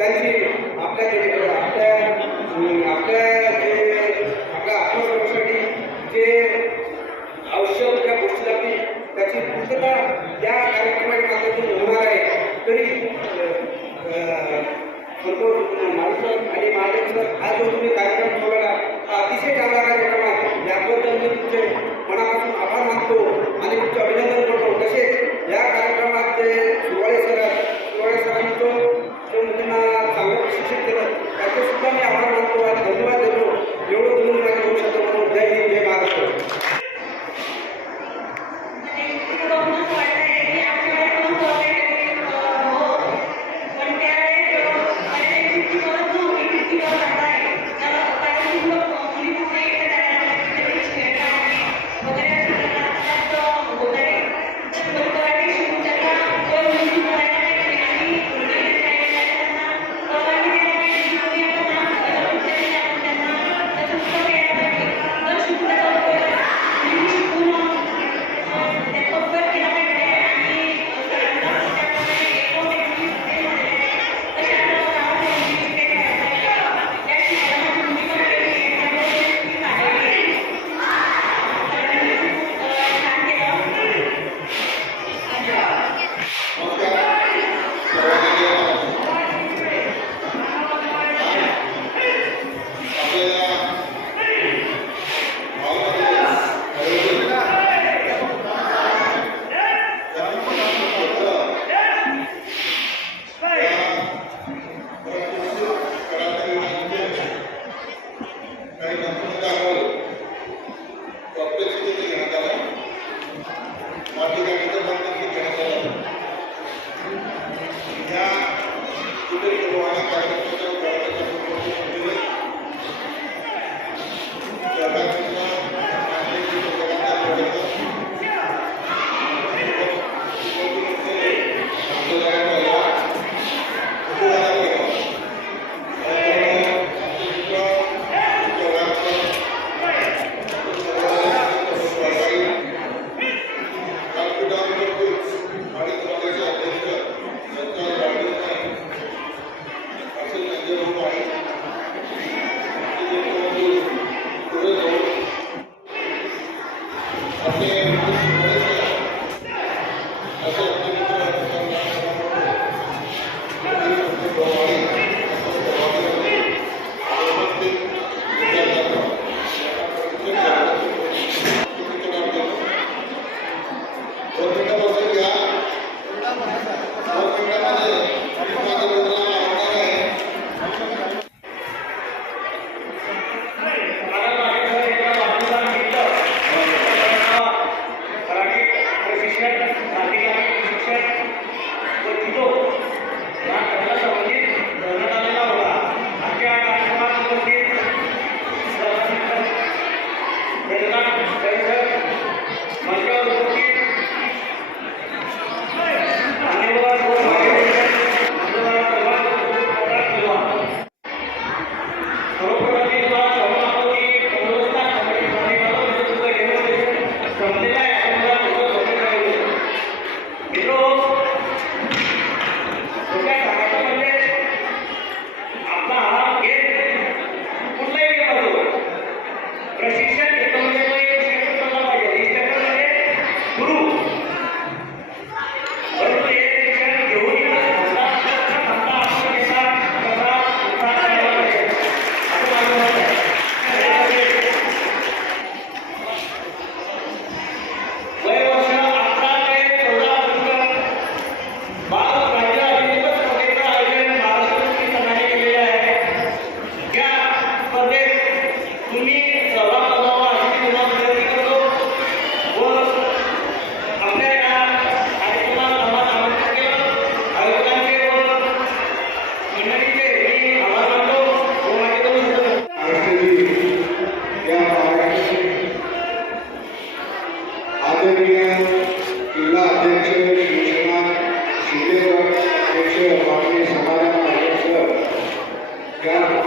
त्यांची आपल्या जे आपल्या आपल्या जे आपल्या आत्मसंरक्षणासाठी जे आवश्यक ज्या गोष्टी लागतील त्याची पूर्तता या कार्यक्रमाच्या माध्यमातून होणार आहे. तरी संतोष माणसं आणि माझ्या हा जो तुम्ही कार्यक्रम ठेवलेला हा अतिशय चांगला कार्यक्रम आहे. याबद्दल मी तुमचे Yeah.